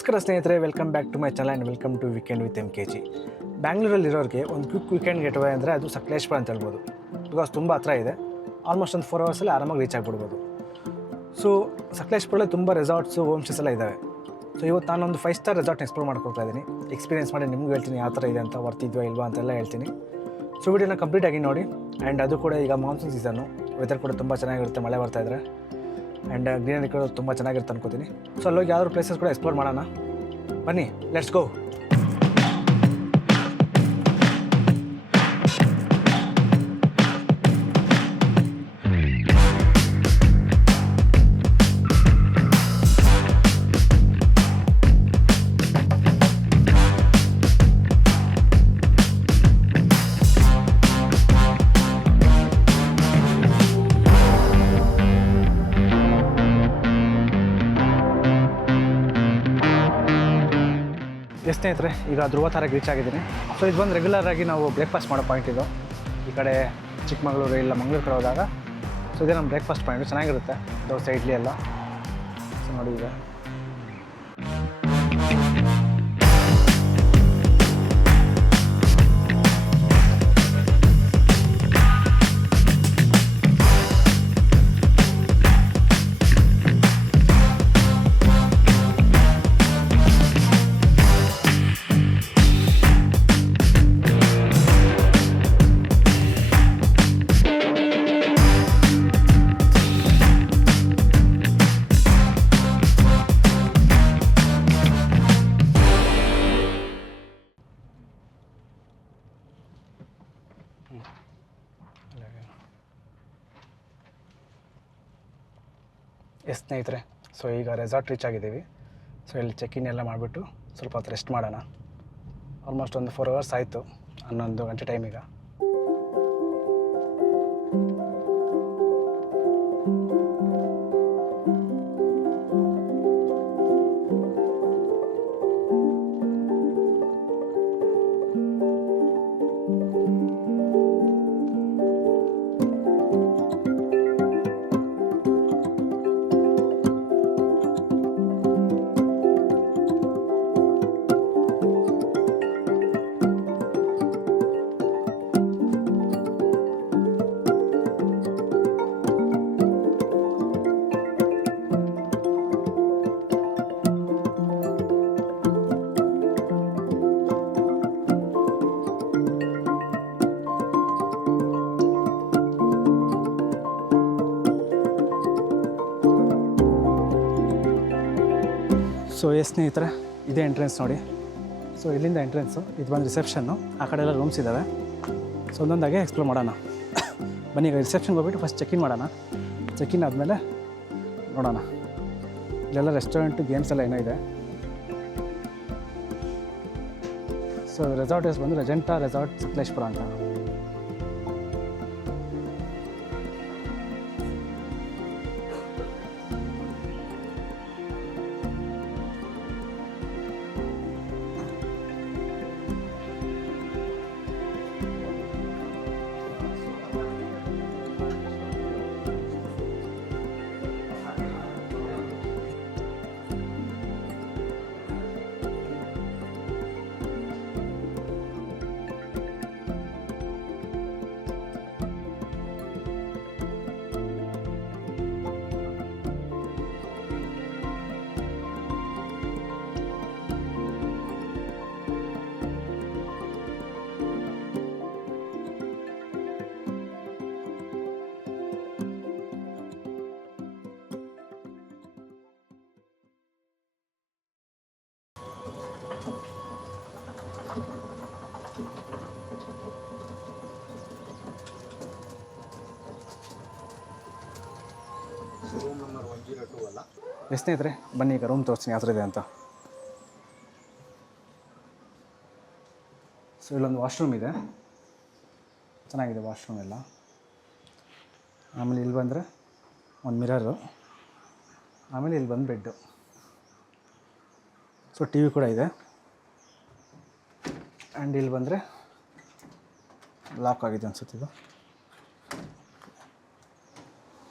ನಮಸ್ಕಾರ ಸ್ನೇಹಿತರೆ, welcome back to my channel and welcome to weekend with MKG. ಬ್ಯಾಂಗ್ಳೂರಲ್ಲಿರೋರಿಗೆ ಒಂದು ಕ್ವಿಕ್ ವೀಕೆಂಡ್ ಗೆಟ್ ಅವೇ ಅಂದರೆ ಅದು ಸಕಲೇಶ್ಪುರ ಅಂತ ಹೇಳ್ಬೋದು. ಬಿಕಾಸ್ ತುಂಬ ಹತ್ರ ಇದೆ. ಆಲ್ಮೋಸ್ಟ್ ಒಂದು 4 ಅವರ್ಸಲ್ಲಿ ಆರಾಮಾಗಿ ರೀಚ್ ಆಗಿಬಿಡ್ಬೋದು. ಸೊ ಸಕಲೇಶ್ಪುರಲ್ಲಿ ತುಂಬ ರೆಸಾರ್ಟ್ಸು, ಹೋಮ್ ಸ್ಟೇಸ್ ಎಲ್ಲ ಇದ್ದಾವೆ. ಸೊ ಇವತ್ತು ನಾನೊಂದು 5 ಸ್ಟಾರ್ ರೆಸಾರ್ಟ್ನ ಎಕ್ಸ್ಪ್ಲೋರ್ ಮಾಡ್ಕೊಳ್ತಾ ಇದ್ದೀನಿ. ಎಕ್ಸ್ಪೀರಿಯನ್ಸ್ ಮಾಡಿ ನಿಮಗೂ ಹೇಳ್ತೀನಿ ಯಾವ ಥರ ಇದೆ ಅಂತ, ವರ್ತಿದ್ವಾ ಇಲ್ವಾ ಅಂತೆಲ್ಲ ಹೇಳ್ತೀನಿ. ಸೊ ವಿಡಿಯೋನ ಕಂಪ್ಲೀಟಾಗಿ ನೋಡಿ. ಆ್ಯಂಡ್ ಅದು ಕೂಡ ಈಗ ಮಾನ್ಸೂನ್ ಸೀಸನ್ನು, ವೆದರ್ ಕೂಡ ತುಂಬ ಚೆನ್ನಾಗಿರುತ್ತೆ, ಮಳೆ ಬರ್ತಾಯಿದ್ರೆ. ಆ್ಯಂಡ್ ಗ್ರೀನರಿ ಕೂಡ ತುಂಬ ಚೆನ್ನಾಗಿರುತ್ತೆ ಅನ್ಕೋತೀನಿ. ಸೊ ಅಲ್ಲೋಗಿ ಯಾವ್ದಾದ್ರು ಪ್ಲೇಸಸ್ ಕೂಡ ಎಕ್ಸ್ಪ್ಲೋರ್ ಮಾಡೋಣ. ಬನ್ನಿ, ಲೆಟ್ಸ್ ಗೋ. ಸ್ನೇಹಿತರೆ, ಈಗ ಧ್ರುವ ತಾರಕ್ಕೆ ರೀಚ್ ಆಗಿದ್ದೀನಿ. ಸೊ ಇದು ಬಂದು ರೆಗ್ಯುಲರ್ ಆಗಿ ನಾವು ಬ್ರೇಕ್ಫಾಸ್ಟ್ ಮಾಡೋ ಪಾಯಿಂಟ್ ಇದು. ಈ ಕಡೆ ಚಿಕ್ಕಮಗಳೂರು ಇಲ್ಲ ಮಂಗಳೂರು ಕಡೆ ಹೋದಾಗ ಸೊ ಇದೇ ನಮ್ಮ ಬ್ರೇಕ್ಫಾಸ್ಟ್ ಪಾಯಿಂಟು. ಚೆನ್ನಾಗಿರುತ್ತೆ ದೋಸೆ, ಇಡ್ಲಿ ಎಲ್ಲ. ಸೊ ನೋಡಿ ಈಗ ಸ್ನೇಹಿತರೆ, ಸೊ ಈಗ ರೆಸಾರ್ಟ್ ರೀಚ್ ಆಗಿದ್ದೀವಿ. ಸೊ ಇಲ್ಲಿ ಚೆಕ್-ಇನ್ ಎಲ್ಲ ಮಾಡಿಬಿಟ್ಟು ಸ್ವಲ್ಪ ಹೊತ್ತು ರೆಸ್ಟ್ ಮಾಡೋಣ. ಆಲ್ಮೋಸ್ಟ್ ಒಂದು 4 ಅವರ್ಸ್ ಆಯಿತು, 11 ಗಂಟೆ ಟೈಮ್ ಈಗ. ಸೊ ಸ್ನೇಹಿತರೆ, ಇದೇ ಎಂಟ್ರೆನ್ಸ್ ನೋಡಿ. ಸೊ ಇಲ್ಲಿಂದ ಎಂಟ್ರೆನ್ಸು, ಇದು ಬಂದು ರಿಸೆಪ್ಷನ್ನು. ಆ ಕಡೆ ಎಲ್ಲ ರೂಮ್ಸ್ ಇದ್ದಾವೆ. ಸೊ ಒಂದೊಂದಾಗೆ ಎಕ್ಸ್ಪ್ಲೋರ್ ಮಾಡೋಣ. ಬನ್ನಿ, ಈಗ ರಿಸೆಪ್ಷನ್ಗೆ ಹೋಗ್ಬಿಟ್ಟು ಫಸ್ಟ್ ಚೆಕ್-ಇನ್ ಮಾಡೋಣ. ಚೆಕ್-ಇನ್ ಆದಮೇಲೆ ನೋಡೋಣ. ಇಲ್ಲೆಲ್ಲ ರೆಸ್ಟೋರೆಂಟು, ಗೇಮ್ಸ್ ಎಲ್ಲ ಏನೋ ಇದೆ. ಸೊ ರೆಸಾರ್ಟ್ ಹೆಸರು ಬಂದು ರೆಜೆಂಟಾ ರೆಸಾರ್ಟ್ ಸಕಲೇಶ್ಪುರ ಅಂತ. ಸ್ನೇಹಿತರೆ, ಬನ್ನಿ ಈಗ ರೂಮ್ ತೋರಿಸ್ತೀನಿ ಯಾವ ಥರ ಇದೆ ಅಂತ. ಸೊ ಇಲ್ಲೊಂದು ವಾಶ್ರೂಮ್ ಇದೆ, ಚೆನ್ನಾಗಿದೆ ವಾಶ್ರೂಮ್ ಎಲ್ಲ. ಆಮೇಲೆ ಇಲ್ಲಿ ಬಂದರೆ ಒಂದು ಮಿರರು, ಆಮೇಲೆ ಇಲ್ಲಿ ಬಂದು ಬೆಡ್ಡು. ಸೊ ಟಿ ವಿ ಕೂಡ ಇದೆ. ಆ್ಯಂಡ್ ಇಲ್ಲಿ ಬಂದರೆ ಲಾಕ್ ಆಗಿದೆ ಅನಿಸುತ್ತೆ, ಇದು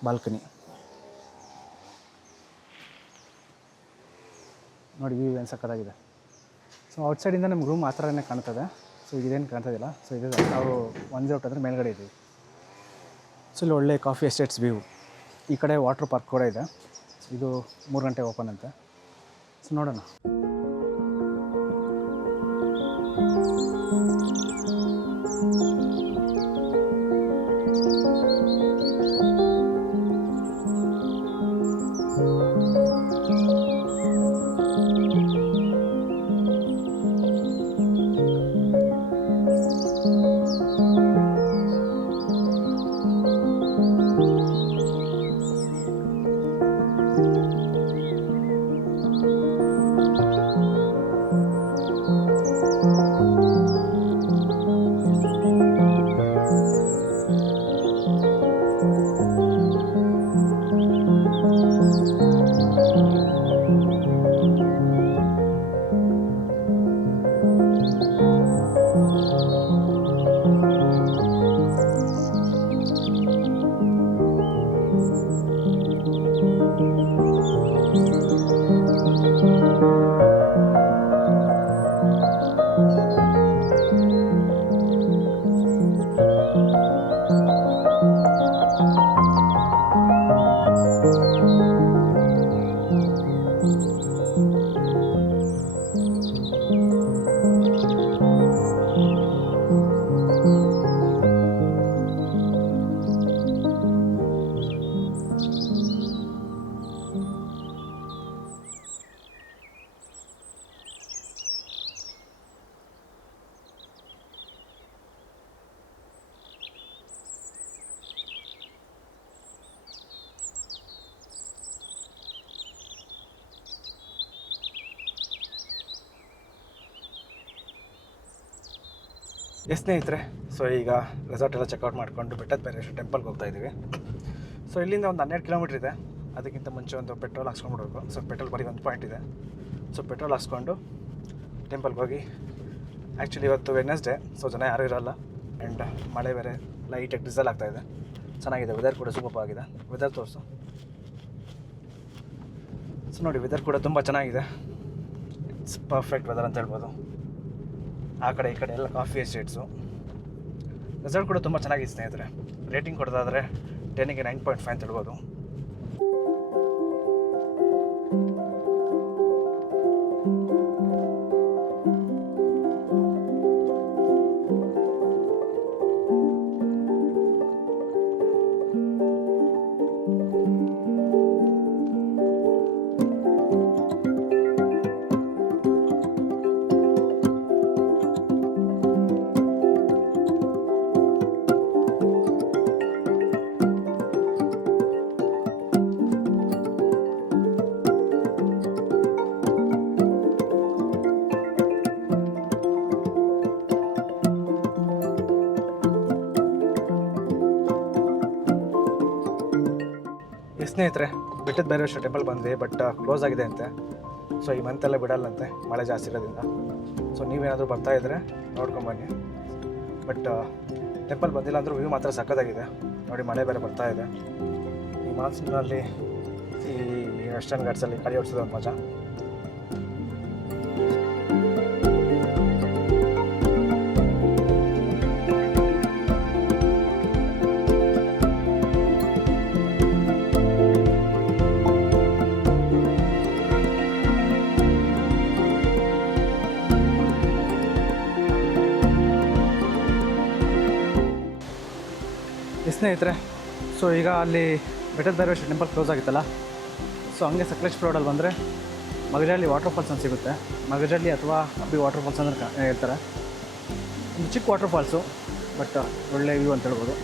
ಬಾಲ್ಕನಿ. ನೋಡಿ ವ್ಯೂ ಏನು ಸಕ್ಕತ್ತಾಗಿದೆ. ಸೊ ಔಟ್ಸೈಡಿಂದ ನಮ್ಗೆ ರೂಮ್ ಆ ಥರನೇ ಕಾಣ್ತದೆ. ಸೊ ಇದೇನು ಕಾಣ್ತದಿಲ್ಲ. ಸೊ ಇದು ನಾವು 108 ಅಂದರೆ ಮೇಲ್ಗಡೆ ಇದ್ದೀವಿ. ಸೊ ಇಲ್ಲಿ ಒಳ್ಳೆ ಕಾಫಿ ಎಸ್ಟೇಟ್ಸ್ ವ್ಯೂ. ಈ ಕಡೆ ವಾಟರ್ ಪಾರ್ಕ್ ಕೂಡ ಇದೆ. ಇದು 3 ಗಂಟೆಗೆ ಓಪನ್ ಅಂತೆ. ಸೊ ನೋಡೋಣ. ಸ್ನೇಹಿತರೆ, ಸೊ ಈಗ ರೆಸಾರ್ಟ್ ಎಲ್ಲ ಚೆಕ್ಔಟ್ ಮಾಡಿಕೊಂಡು ಬೆಟ್ಟದ ಭೈರವೇಶ್ವರ ಟೆಂಪಲ್ಗೆ ಹೋಗ್ತಾ ಇದ್ದೀವಿ. ಸೊ ಇಲ್ಲಿಂದ ಒಂದು 12 ಕಿಲೋಮೀಟ್ರ್ ಇದೆ. ಅದಕ್ಕಿಂತ ಮುಂಚೆ ಒಂದು ಪೆಟ್ರೋಲ್ ಹಾಕ್ಸ್ಕೊಂಡ್ಬಿಡ್ಬೇಕು. ಸೊ ಪೆಟ್ರೋಲ್ ಬರೀ 1 ಪಾಯಿಂಟ್ ಇದೆ. ಸೊ ಪೆಟ್ರೋಲ್ ಹಾಕ್ಸ್ಕೊಂಡು ಟೆಂಪಲ್ಗೆ ಹೋಗಿ. ಆ್ಯಕ್ಚುಲಿ ಇವತ್ತು ವೆಡ್ನೆಸ್ಡೇ, ಸೊ ಜನ ಯಾರೂ ಇರೋಲ್ಲ. ಆ್ಯಂಡ್ ಮಳೆ ಬೇರೆ ಲೈಟಾಗಿ ಡ್ರಿಸಲ್ ಆಗ್ತಾಯಿದೆ. ಚೆನ್ನಾಗಿದೆ. ವೆದರ್ ಕೂಡ ಸೂಪರ್ ಆಗಿದೆ. ವೆದರ್ ತೋರಿಸು. ಸೊ ನೋಡಿ, ವೆದರ್ ಕೂಡ ತುಂಬ ಚೆನ್ನಾಗಿದೆ. ಇಟ್ಸ್ ಪರ್ಫೆಕ್ಟ್ ವೆದರ್ ಅಂತ ಹೇಳ್ಬೋದು. ಆ ಕಡೆ ಈ ಕಡೆ ಎಲ್ಲ ಕಾಫಿ ಎಸ್ಟೇಟ್ಸು. ರೆಸಾರ್ಟ್ ಕೂಡ ತುಂಬ ಚೆನ್ನಾಗಿದೆ ಸ್ನೇಹಿತರೆ. ರೇಟಿಂಗ್ ಕೊಡೋದಾದರೆ 10ಗೆ 9.5 ಅಂತ ಹೇಳ್ಬೋದು. ಸ್ನೇಹಿತರೆ, ಬೆಟ್ಟದ ಭೈರವೇಶ್ವರ ಟೆಂಪಲ್ ಬಂದ್ವಿ, ಬಟ್ ಕ್ಲೋಸ್ ಆಗಿದೆ ಅಂತೆ. ಸೊ ಈ ಮಂತೆಲ್ಲ ಬಿಡಲ್ಲಂತೆ ಮಳೆ ಜಾಸ್ತಿ ಇರೋದ್ರಿಂದ. ಸೊ ನೀವೇನಾದರೂ ಬರ್ತಾ ಇದ್ದರೆ ನೋಡ್ಕೊಂಬನ್ನಿ. ಬಟ್ ಟೆಂಪಲ್ ಬಂದಿಲ್ಲ ಅಂದರೂ ವ್ಯೂ ಮಾತ್ರ ಸಕ್ಕತ್ತಾಗಿದೆ. ನೋಡಿ, ಮಳೆ ಬೇರೆ ಬರ್ತಾ ಇದೆ. ಈ ಮಾನ್ಸೂನಲ್ಲಿ ಈ ವೆಸ್ಟರ್ನ್ ಘಾಟ್ಸಲ್ಲಿ ಗಾಡಿ ಓಡಿಸೋದು ಒಂದು ಮಜಾ. ಸ್ನೇಹಿತರೆ, ಸೊ ಈಗ ಅಲ್ಲಿ ಬೆಟ್ಟದ ಭೈರವೇಶ್ವರ ಟೆಂಪಲ್ ಕ್ಲೋಸ್ ಆಗಿತ್ತಲ್ಲ. ಸೊ ಹಂಗೆ ಸಕಲೇಶ್ಪುರ ರೋಡಲ್ಲಿ ಬಂದರೆ ಮಗಜಳ್ಳಿ ವಾಟರ್ ಫಾಲ್ಸ್ ಅಂತ ಸಿಗುತ್ತೆ. ಮಗಜಳ್ಳಿ ಅಥವಾ ಅಬ್ಬಿ ವಾಟರ್ ಫಾಲ್ಸ್ ಅಂದ್ರೆ ಹೇಳ್ತಾರೆ. ಒಂದು ಚಿಕ್ಕ ವಾಟರ್ ಫಾಲ್ಸು, ಬಟ್ ಒಳ್ಳೆ ವ್ಯೂ ಅಂತ ಹೇಳ್ಬೋದು.